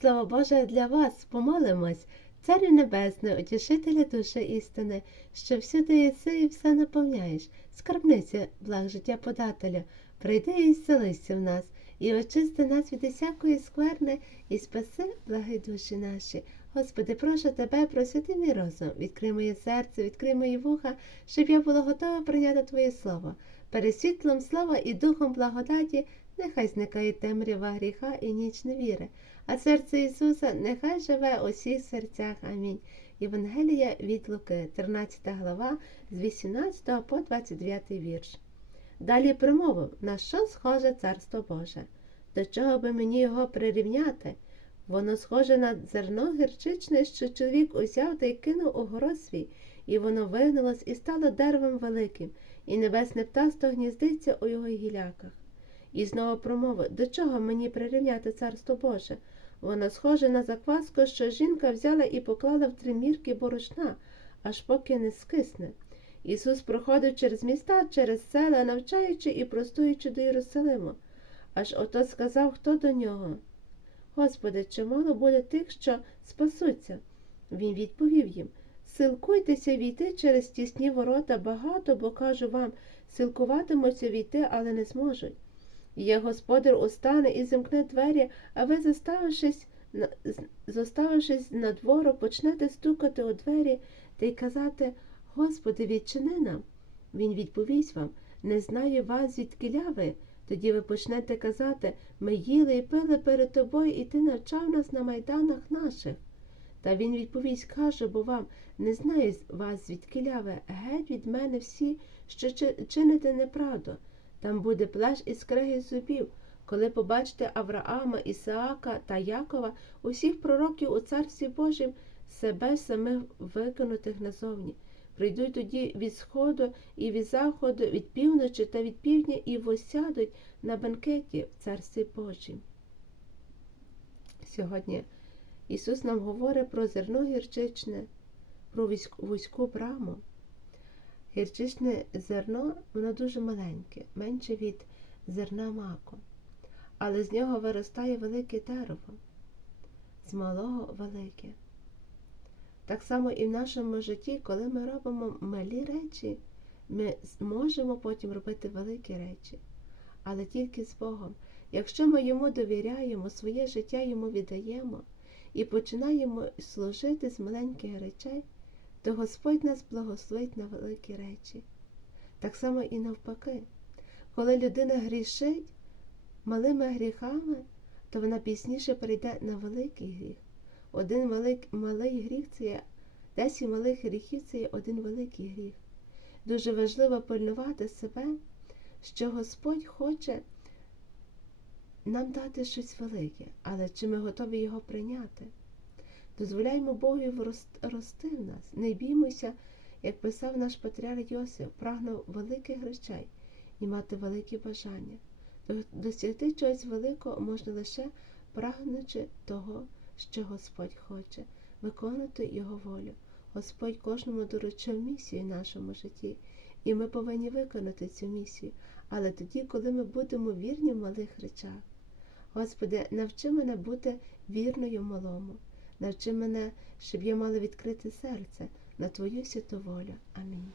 Слово Боже для вас, помолимось, Царю Небесне, утішителя душі істини, що всюди єси і все наповняєш, скарбниця благ життя подателя, прийди і зселися в нас, і очисти нас від усякої скверни, і спаси благи душі наші. Господи, прошу тебе, просвіти мій розум, відкрий моє серце, відкрий мої вуха, щоб я була готова прийняти Твоє Слово. Перед світлом слова і духом благодаті нехай зникає темрява гріха і ніч невіри, а серце Ісуса нехай живе у всіх серцях. Амінь. Євангелія від Луки, 13 глава, з 18 по 29 вірш. Далі промовив, на що схоже Царство Боже? До чого би мені його прирівняти? Воно схоже на зерно гірчичне, що чоловік узяв та й кинув у город свій, і воно вигнулось і стало деревом великим, і небесне птасто гніздиться у його гіляках. І знову промовив, до чого мені прирівняти царство Боже? Воно схоже на закваску, що жінка взяла і поклала в три мірки борошна, аж поки не скисне. Ісус проходив через міста, через села, навчаючи і простуючи до Єрусалиму. Аж ото сказав, хто до нього. Господи, чи мало буде тих, що спасуться? Він відповів їм Силкуйтеся війти через тісні ворота багато, бо кажу вам, силкуватимуться війти, але не зможуть. Є господар устане і замкне двері, а ви, заставившись, зоставившись на двору, почнете стукати у двері та й казати Господи, відчини нам. Він відповість вам не знаю вас, звідкиля ви. Тоді ви почнете казати ми їли і пили перед тобою, і ти навчав нас на майданах наших. Та він відповість каже, бо вам не знаю вас, звідкиля ви, геть від мене всі, що чините неправду. Там буде плащ із криги зубів, коли побачите Авраама, Ісаака та Якова, усіх пророків у Царстві Божім, себе самих викинутих назовні. Прийдуть тоді від сходу і від заходу, від півночі та від півдня і восядуть на банкеті в Царстві Божім. Сьогодні Ісус нам говорить про зерно гірчичне, про вузьку браму. Гірчичне зерно, воно дуже маленьке, менше від зерна маку, але з нього виростає велике дерево, з малого велике. Так само і в нашому житті, коли ми робимо малі речі, ми зможемо потім робити великі речі, але тільки з Богом. Якщо ми йому довіряємо, своє життя йому віддаємо і починаємо служити з маленьких речей, то Господь нас благословить на великі речі. Так само і навпаки. Коли людина грішить малими гріхами, то вона пізніше перейде на великий гріх. Один велик, малий гріх це 10 малих гріхів це є один великий гріх. Дуже важливо пильнувати себе, що Господь хоче нам дати щось велике, але чи ми готові його прийняти? Дозволяємо Богу рости в нас. Не біймося, як писав наш патріарх Йосиф, прагнув великих речей і мати великі бажання. Досягти чогось великого можна лише прагнучи того, що Господь хоче, виконувати Його волю. Господь кожному доручив місію в нашому житті, і ми повинні виконати цю місію, але тоді, коли ми будемо вірні в малих речах. Господи, навчи мене бути вірною малому. Навчи мене, щоб я мала відкрите серце на Твою святу волю. Амінь.